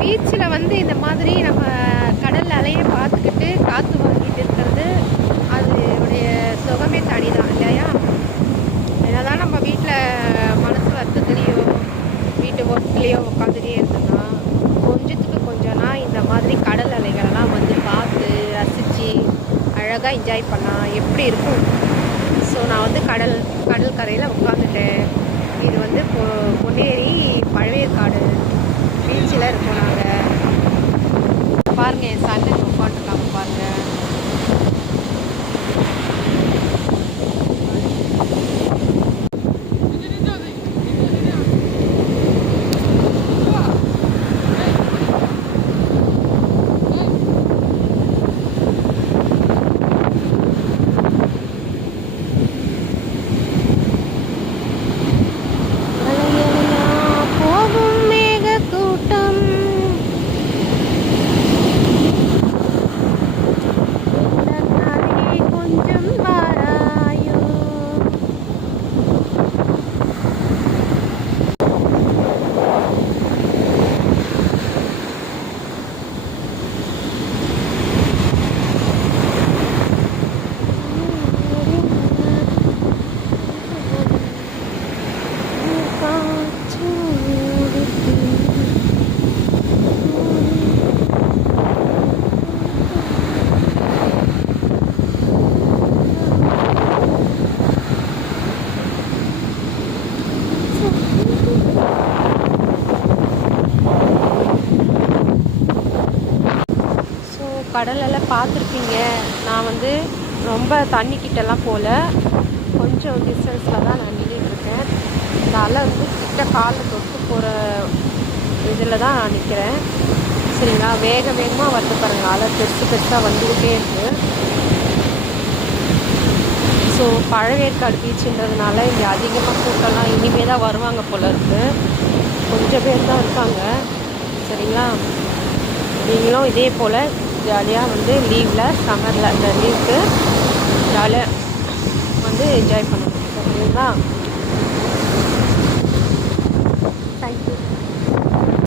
பீச்சில் வந்து இந்த மாதிரி நம்ம கடல் அலையை பார்த்துக்கிட்டு காற்று வாங்கிட்டு இருக்கிறது அதோடைய சுகமே தனி தான் இல்லையா? என்னதான் நம்ம வீட்டில் மனசு வருத்தத்துலேயோ வீட்டு ஒர்க்லேயோ உட்காந்துட்டே இருந்தோம்னா கொஞ்சத்துக்கு கொஞ்சம்னா இந்த மாதிரி கடல் அலைகளெல்லாம் வந்து பார்த்து ரசித்து அழகாக என்ஜாய் பண்ணால் எப்படி இருக்கும்? ஸோ நான் வந்து கடற்கரையில் உட்காந்துட்டேன். இது வந்து பொன்னேரி பழவேற்காடு பீச்சில் இருக்கோம் நாங்கள். பாருங்கள் என் சண்டை உட்காந்துருக்காங்க பாருங்கள். கடலெல்லாம் பார்த்துருப்பீங்க. நான் வந்து ரொம்ப தண்ணிக்கிட்டலாம் போகல, கொஞ்சம் டிஸ்டன்ஸில் தான் நான் நின்றுட்டுருக்கேன். இந்த அலை வந்து கிட்ட காலில் தொட்டு போகிற இதில் தான் நான் நிற்கிறேன். சரிங்களா? வேகமாக வந்து பாருங்கள், அலை பெருசாக வந்துக்கிட்டே இருக்குது. ஸோ பழவேற்காடு பீச்சுன்றதுனால இங்கே அதிகமாக கூட்டம்லாம் இனிமேல் தான் வருவாங்க போல இருக்குது. கொஞ்சம் பேர் தான் இருக்காங்க. சரிங்களா? நீங்களும் இதே போல் ஜாலியாக வந்து லீவில் சம்மரில் அந்த லீவுக்கு ஜாலியாக வந்து என்ஜாய் பண்ணணும். சரிங்களா? தேங்க்யூ.